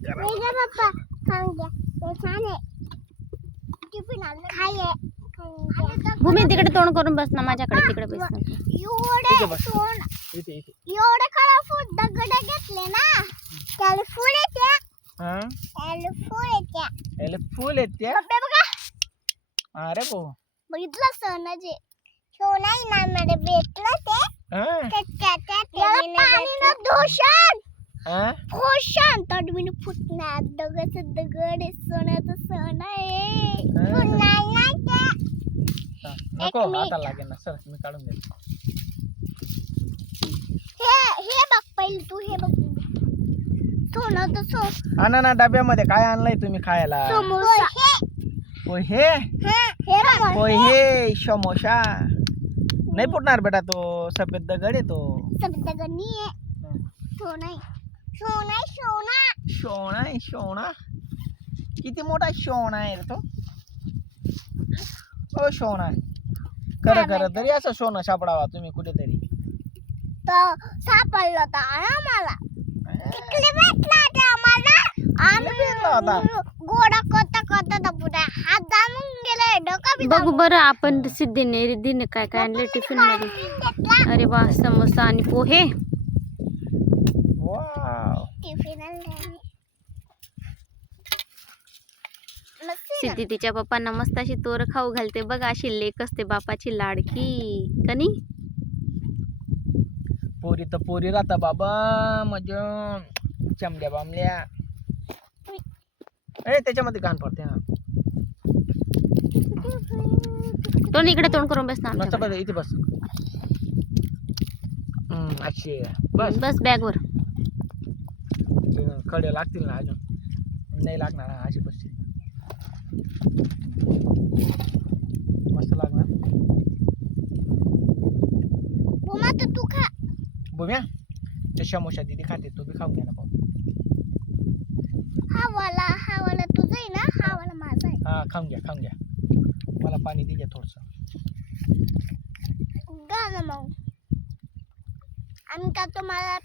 पप्पा खाऊन घ्या ते छान आहे टिफिन आणलं खाये भूमी तिकडे तोंड करून बस ना माझ्याकडे तिकडे बस ना. एवढे कलरफुल दगड घेतले ना त्याला फुल येते त्याला फुल येते पप्पा बघा अरे भो बघितलं सोनाचे सोनाई ना मध्ये भेटलं ते पाणीनं दूषण भूषण तडवीन फुटणार दगडाचं दगड आहे सोन्याचं सोनं आहे फुटणार नाही ते नको आता लागेल ना सर मी काढून देतो. हे बघ पहिले तू हे बघ सोनं तर आणा ना डब्यामध्ये काय आणलंय तुम्ही खायला? समोसा पोहे पोहे समोसा नाही फुटणार बेटा तो सफेद दगड आहे तो. सफेद दगड नाही आहे सोना आहे सोना आहे सोना सोना आहे सोना किती मोठा सोना आहे रे तो. ओ सोना खरं खरं तरी असं सोनं सापडावा तुम्ही कुठेतरी. तर सापडलं होतं आम्हाला तिकडे भेटला होता आम्हाला भेटला होता. गोडा करता करता पुढे हात दामून गेले डोका बी बघू बरं आपण सिद्धीने रिद्धीने काय काय आणले टिफिन मध्ये. अरे वा समोसा आणि पोहे. वाव टिफिन आणले सिद्धी तिच्या पप्पांना मस्त अशी तोर खाऊ घालते बघ. अशी लेक असते बापाची लाडकी कनी. पोरी तर पोरी राहता बाबा मजा चमड्या बामल्या. ए त्याच्यामध्ये कान पडते ना. तोंड इकडे तोंड करून बस ना मस्त आमच्याकडे. बस इथे बस. अच्छे बस बस बॅगवर. खडे लागतील ना अजून नाही लागणार अशी बस. मस्त लागणार बुमा तर तू खा बुम्या ते समोसा दीदी खाते तू बी खाऊन घ्या ना पाहू. हा वाला तुझा आहे ना हा वाला माझा आहे. हा खाऊन घ्या मला पाणी दे थोडस. गा ना मग आम्ही का तुम्हाला